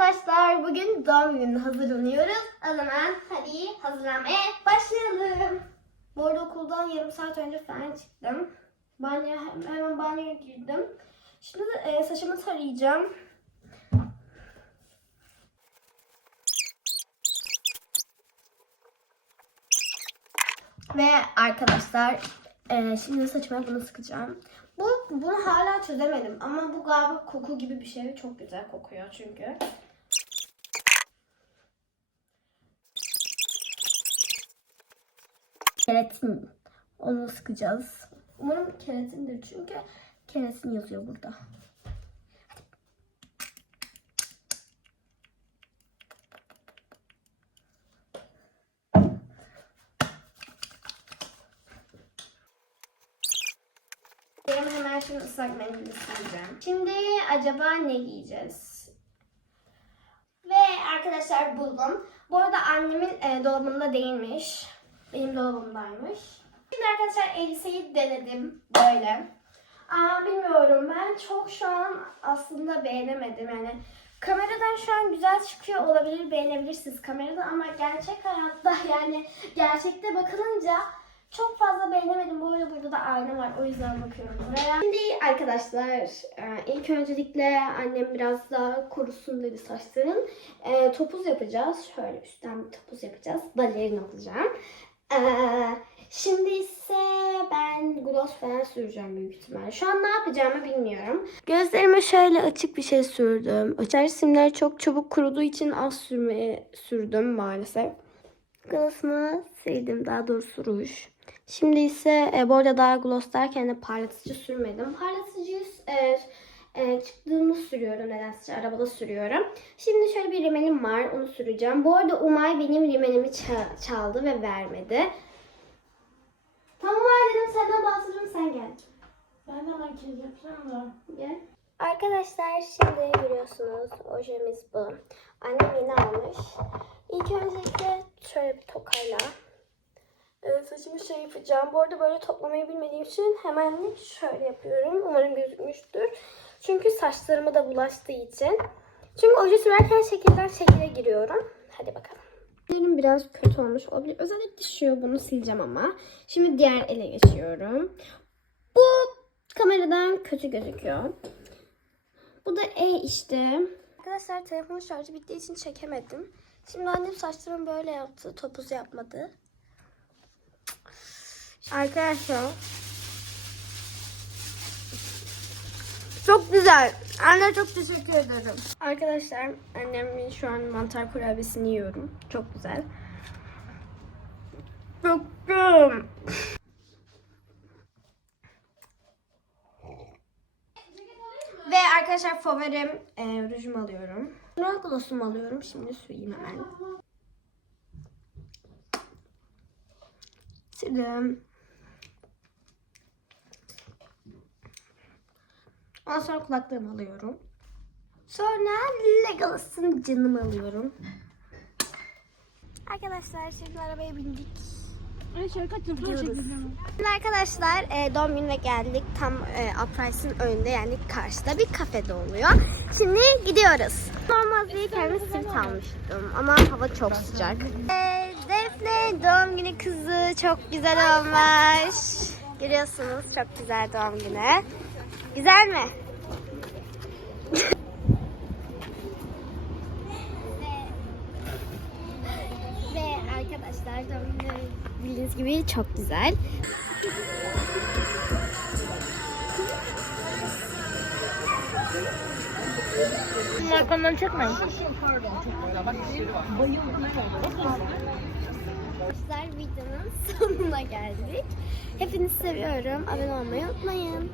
arkadaşlar bugün doğum gününe hazırlanıyoruz. O zaman hadi hazırlanmaya başlayalım. Bu arada okuldan yarım saat önce falan çıktım. Banyo, hemen banyoya girdim. Şimdi e, saçımı tarayacağım. Ve arkadaşlar e, şimdi saçıma bunu sıkacağım. Bu bunu hala çözemedim ama bu galiba koku gibi bir şey. Çok güzel kokuyor çünkü. Keratin. Onu sıkacağız. Umarım keratindir çünkü keratin yazıyor burada. Benim hemen şimdi ıslak mendili sileceğim. Şimdi acaba ne giyeceğiz? Ve arkadaşlar buldum. Bu arada annemin e, dolabında değilmiş. Benim dolabımdaymış. Şimdi arkadaşlar elbiseyi denedim böyle. Aa, bilmiyorum ben çok şu an aslında beğenemedim yani. Kameradan şu an güzel çıkıyor olabilir beğenebilirsiniz kameradan ama gerçek hayatta yani gerçekte bakılınca çok fazla beğenemedim. Bu arada burada da ayna var. O yüzden bakıyorum buraya. Şimdi arkadaşlar e, ilk öncelikle annem biraz daha korusun dedi saçların. E, topuz yapacağız. Şöyle üstten bir topuz yapacağız. Balerin olacağım. E, şimdi ise ben gloss falan süreceğim büyük ihtimalle. Şu an ne yapacağımı bilmiyorum. Gözlerime şöyle açık bir şey sürdüm. Açar simler çok çabuk kuruduğu için az sürmeye sürdüm maalesef. Gloss'umu sildim daha doğrusu ruj. Şimdi ise e, bu arada daha gloss derken de parlatıcı sürmedim. Parlatıcıyı e, e, çıktığımda sürüyorum nedense arabada sürüyorum. Şimdi şöyle bir rimelim var onu süreceğim. Bu arada Umay benim rimelimi ça- çaldı ve vermedi. Tamam var dedim senden bahsediyorum sen gel. Ben de makyaj yapacağım da. Gel. Arkadaşlar şimdi görüyorsunuz ojemiz bu. Annem yeni almış. İlk öncelikle şöyle bir tokayla e, saçımı şey yapacağım. Bu arada böyle toplamayı bilmediğim için hemen şöyle yapıyorum. Umarım gözükmüştür. Çünkü saçlarıma da bulaştığı için. Çünkü oje sürerken şekilden şekile giriyorum. Hadi bakalım. Ellerim biraz kötü olmuş olabilir. Özellikle şu bunu sileceğim ama. Şimdi diğer ele geçiyorum. Bu kameradan kötü gözüküyor. Bu da E işte. Arkadaşlar telefonun şarjı bittiği için çekemedim. Şimdi annem saçlarımı böyle yaptı. Topuz yapmadı. Arkadaşlar. Çok güzel. Anne çok teşekkür ederim. Arkadaşlar annemin şu an mantar kurabiyesini yiyorum. Çok güzel. Güzel. Ve arkadaşlar favorim e, rujumu alıyorum. Sonra glossumu alıyorum. Şimdi süreyim hemen. Sürdüm. Ondan sonra kulaklığımı alıyorum. Sonra Legolas'ın canımı alıyorum. Arkadaşlar şimdi arabaya bindik. Şimdi arkadaşlar e, doğum gününe geldik. Tam e, Uprice'ın önünde yani karşıda bir kafede oluyor. Şimdi gidiyoruz. Normal değil kendime sırt almıştım ama hava çok sıcak. E, Defne doğum günü kızı çok güzel olmuş. Görüyorsunuz çok güzel doğum günü. Güzel mi? Ve arkadaşlar bildiğiniz gibi çok güzel. Bunun arkamdan çekme. Arkadaşlar videonun sonuna geldik. Hepinizi seviyorum. Abone olmayı unutmayın.